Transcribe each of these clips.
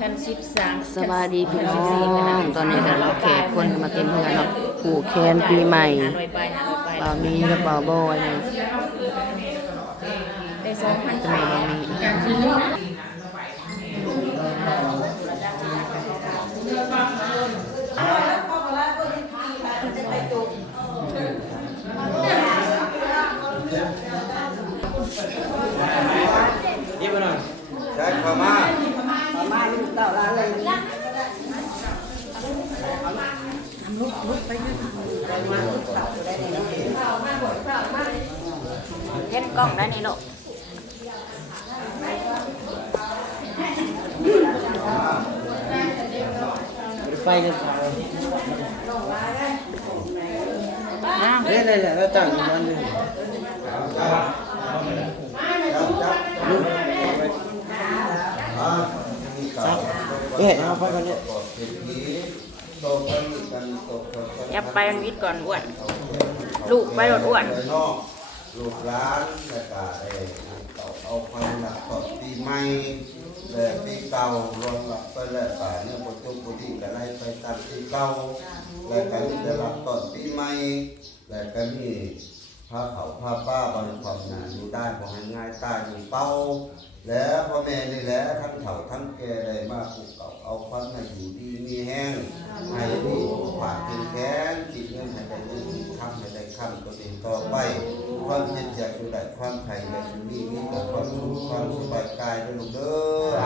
ท่าน13สบายดีพี่น้องตอนนี้ก็เราแขกคนมาเต็มเมืองเนาะผูกแขนปีใหม่บ่าวมีกับบ่าวบอยเนี่ย ได้2,000 ทำไมบ่าวมีนี่มาหน่อยใช้ข้าวมาลูกเต่าล้านเลยเฮ็ดกล้องได้นี่เนาะไปกันเนี่ยเลยเราตั้งอยู่มันเลยเอาไปกันเนี่ย ยับไปมันวิทย์ก่อนอ้วนลูกไปรถอ้วน ลูกร้านแล้วก็เอาความหลักต่อปีใหม่และปีเก่ารวมหลักไปแล้วก็เนี่ยประจุปุถิกันไล่ไปตามปีเก่าและก็มีแต่หลักต่อปีใหม่และก็มีผ้าเขาผ้าป้าบางความหนาอยู่ได้ของง่ายตาอยู่เป้าแล้วพ่อแม่นี่แหละทั้งเฒ่าทั้งแก่ได้มาปลูกเก่าเอาความให้อยู่ดีมีแห้งให้ดีฝากถึงแขนจิตเงินให้ได้เงินคำให้ได้คำตัวเองต่อไปความเจ็บอยากอยู่ได้ความไข่อยากอยู่ดีมีแต่ความสุขความสบายกายด้วยลูกเด้อ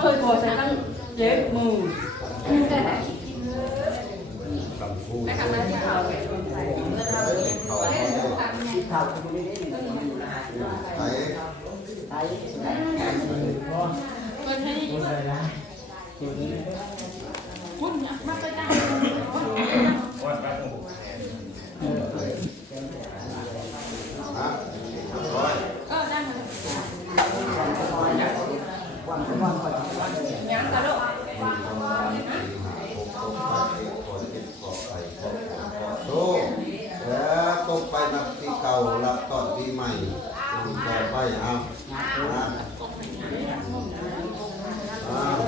เคยขอใส่ตั้ง7 มือแล้วตกไปนับปีเก่ารับตอนปีใหม่ต่อไปเอา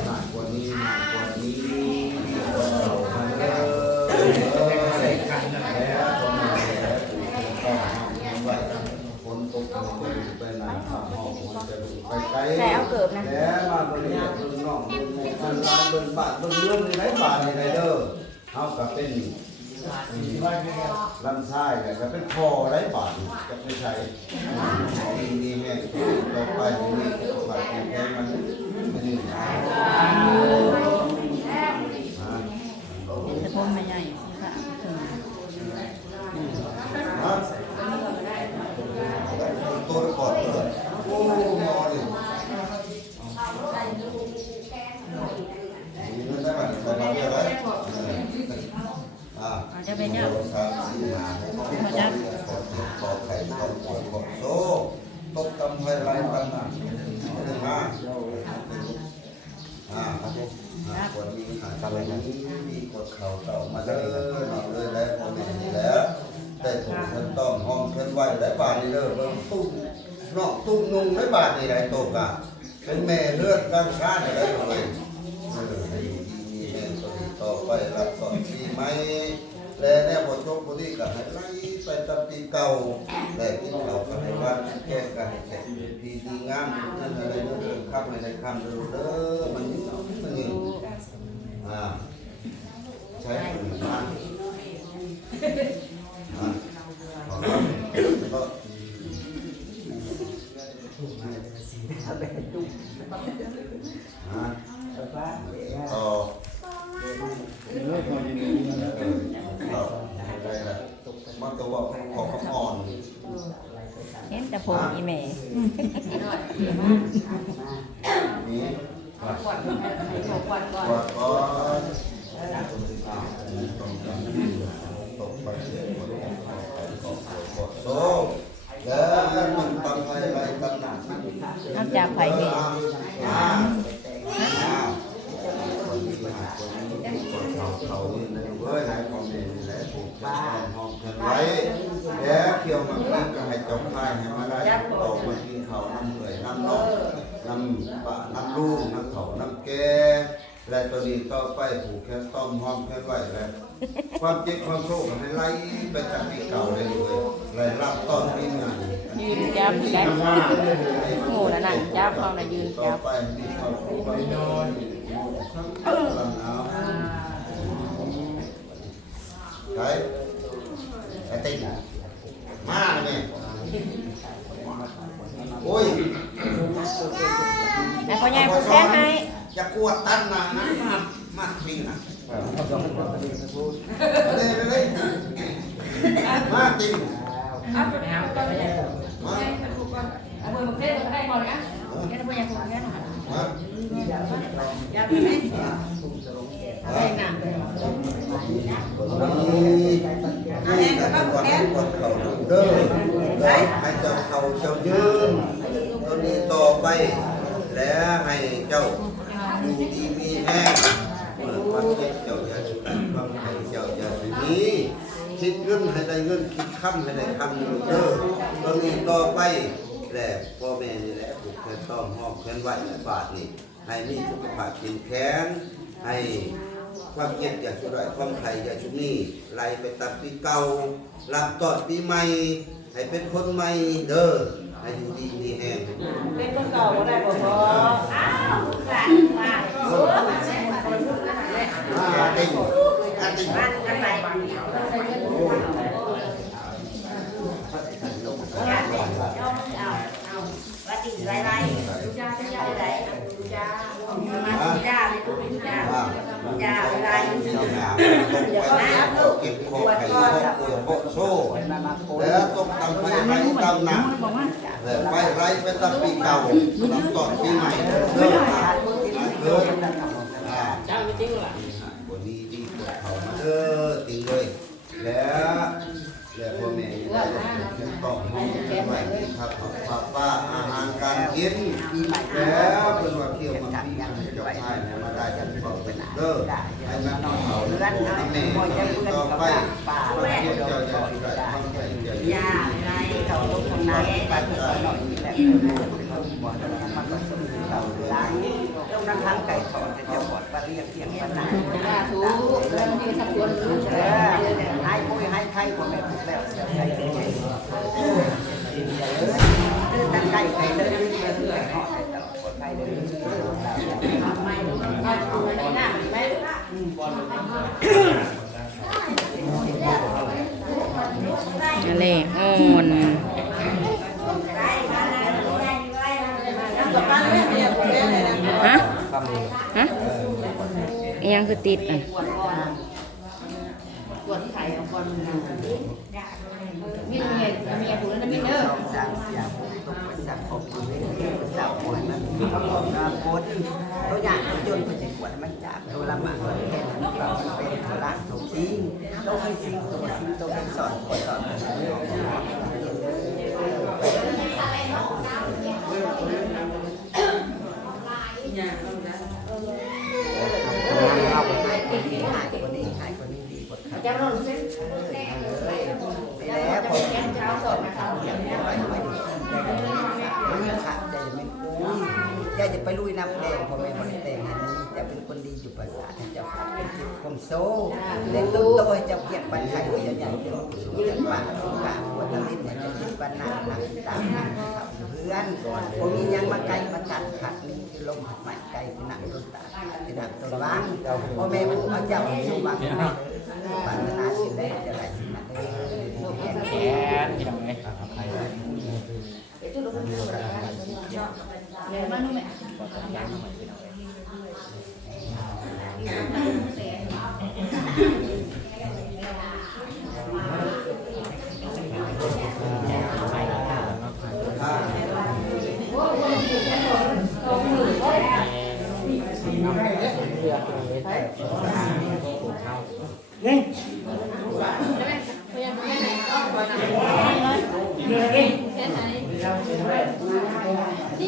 หนักกว่านี้หนักกว่านี้เรามาเด้อใส่กันแล้วก็มาแล้วต้องทำไว้คนตกไปไหนข้าวหอมมันจะไปไกลแล้วมาบริจาคเบิ่งน้องเบิ่งหมู่เบิ่งร้านเบิ่งบ้านเบิ่งเรื่องในไหนบ้านในไหนเด้อเอากับเป็นลำไส้เนี่ยก็เป็นคอไร้บาดจะไม่ใช่มีแห้งต่อไปมีบาดแห้งมันนี่จะพ่นไม่ใหญ่ค่ะตัวก่อนเลยโอ้นอนเลยนี่ได้บัตรได้บัตรอะไรจะเป็นเนี่ยมาจับขอไข่ขอปวดขอโซ่ตกตำไฟไรตำหนักถึงมากดมีทำอะไรนี้มีกดเข่าเต่ามาเลยเลยแล้วพอแม่นี่แล้วแต่ถูกคนต้องห้องเคลื่อนไหวและบาดนี่เลยเบิ่งตุ้มนอกตุ้มนุ่งและบาดนี่ไรตกอ่ะเป็นแม่เลือดร่างกายอะไรเลยมีแม่ต่อไปรับสอนปีไหมและแน่พอจบพอดีก็ให้ไล่ไปตามปีเก่าแต่ที่เราก็ให้ว่าแก้กันให้แก่ดีงามนั่นอะไรนั่นคำอะไรคำเด้อมันนี่ใช้หนึ่งมาก็ต่อมันตัวของคำอ่อนเห็นแต่ผมอีเมย์นี่กวาดก้อนตกไปเสียหมดโซ่แล้วมันตำอะไรตำหนัก น้ำจากไผ่เมย์ น้ำแกและตัวนี้ต่อไปผูกแขนต้อมห้อมแขนไว้แล้วความเจ็บความโศกให้ไล่ไปจากปีเก่าเลยด้วยไล่รับต้นปีใหม่ ยืนจับได้โง่แล้วนั่งจับเขาน่ะยืน ต่อ จับ ไปมีความสุขไปนอนลำเอาไอ้ติ๊กมาเลยโอ้ย แล้วพ่อใหญ่ผู้แทนให้ จะกวดตันนะมาทิ้งนะเลยมาทิ้งมา เอามือมาเทสก็ได้ก่อนนะแค่พ่อใหญ่ผู้แทน มา อย่าไปไหมได้น้ำ นี่แต่กวดกวดเขาเด้อให้เจ้าเขาเจ้ายืนตัวนี้ต่อไปแล้วให้เจ้าอยู่ดีมีแห้งความเจ็บเจ้าอย่าสุดความให้เจ้าอย่าสุดนี้คิดเงินให้ได้เงินคิดคำให้ได้คำอยู่เด้อตัวนี้ต่อไปแหละพ่อแม่นี่แหละผูกแขนต้อมห้อมแขนไหวและบาทนี่ให้มีสุขภาพเข้มแข็งให้ความเจ็บอย่าสุดไรความไข่อย่าสุดนี้ไล่ไปตัดปีเก่ารับต้อนปีใหม่ให้เป็นคนใหม่เด้อให้อยู่ดีมีแห้ง เป็นคนเก่าก็ได้บ่พออ้าวหลานมา ติงติง บ้านกันไปว่าติไรไรจ้าจ้าไรจ้าจ้าจ้าอะไรเดี๋ยวก็นับลูก เก็บของไข่ของป่วยโซ่แล้วต้องทำไฟไรตำหนักแล้วไฟไรไปตำปีเก่าตำต่อปีใหม่เด้อเด้อเจ้าไม่จริงหรอวันนี้ดีกว่าเขามาเด้อติงเลยแล้วพ่อแม่ต้องห้องแก้ไว้ครับป้าอาหารการกินแล้วเป็นว่าเที่ยวมาปีกันเจ้าชายมาได้กันบอกเป็นเด้อให้มันนอนเขาเลื่อนนะแม่ต่อไปเที่ยวเจ้าจะได้ทำใจเจ้าอย่าไรเขาลงคนนั้นไปต่อหน่อยนี่แหละเขาบอกมันก็สมเราล้างลงน้ำทั้งไก่ทอดจะบอดปลาเรียกเพียงปลาหนาถูเรื่องที่ทับวนให้ปุ้ยให้ไข่ผมไม่ถูกแล้วใส่ใจตั้งไก่ไปเลยเรื่อยๆหอดตลอดไปเลยอะไรอ่อนฮะฮะยังคือติดอ่ะปวดไข่ของคนมีเมียถูกแล้วนะมีเด้อ สามเสียงตกไปสักขอบคุณสาวคนนั้นเขาบอกว่าโคตรตัวอย่างจนตัวจิตปวดมันจากตัวละหมาดตัวแค่นั้นเราเป็นตัวร่างตัวจริงตัวไม่จริงตัวจริงตัวเป็นสอนคนสอนจะร้อนเส้นแล้วพอเช้าสดนะครับอย่างนี้ไปไม่ดีไม่ขาดใจไม่กุ้ยจะไปลุยน้ำแดงพอไม่คนแต่งอันนี้จะเป็นคนดีอยู่ภาษาที่จะเป็นจิตคมโซ่เล่นตุ้มโตให้เจ้าเกียรติปันไทยจะใหญ่เดียวจะว่าต้องการวัฒนธรรมเนี่ยจะยึดปัญหาหนักตามหนักขับเพื่อนผมมียังมาไกลมาตัดขัดนี้คือลมหัดใหม่ไกลที่หนักต้นตาที่หนักต้นว่างพ่อแม่ผู้เอาเจ้าอยู่บ้านปรารถนาสิ่งใดจะได้สิ่งนั้นแขนที่ทำไง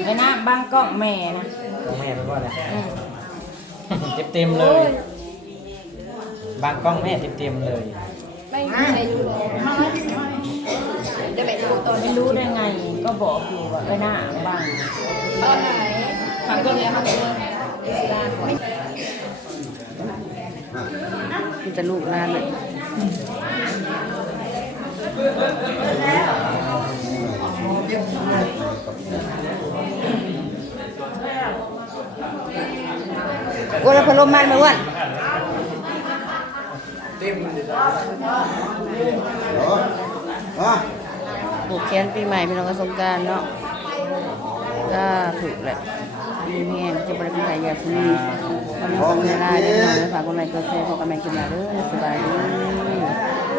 ไอ้นะบางกล้องแม่นะ กล้องแม่ไปก่อนเลยเต็มเลยบางกล้องแม่เต็มเลย ไม่ใช่รู้เลยจะไปดูตอนไม่รู้ได้ไง ก็บอกอยู่ว่าไอ้หน้าบางตอนไหนทำก็เลยทำเลย มีแต่ลูกหลานเลยอ้วนแล้วพัดลมมันไหมอ้วน ผูกแขนปีใหม่พี่น้องก็สงกรานต์เนาะก็ถูกแหละมีแห้งจะบริการอยากมีวันนี้ก็มีเวลาได้หน่อยฝากคนไหนก็แชร์พอกันใหม่กินมาเด้อสบายดี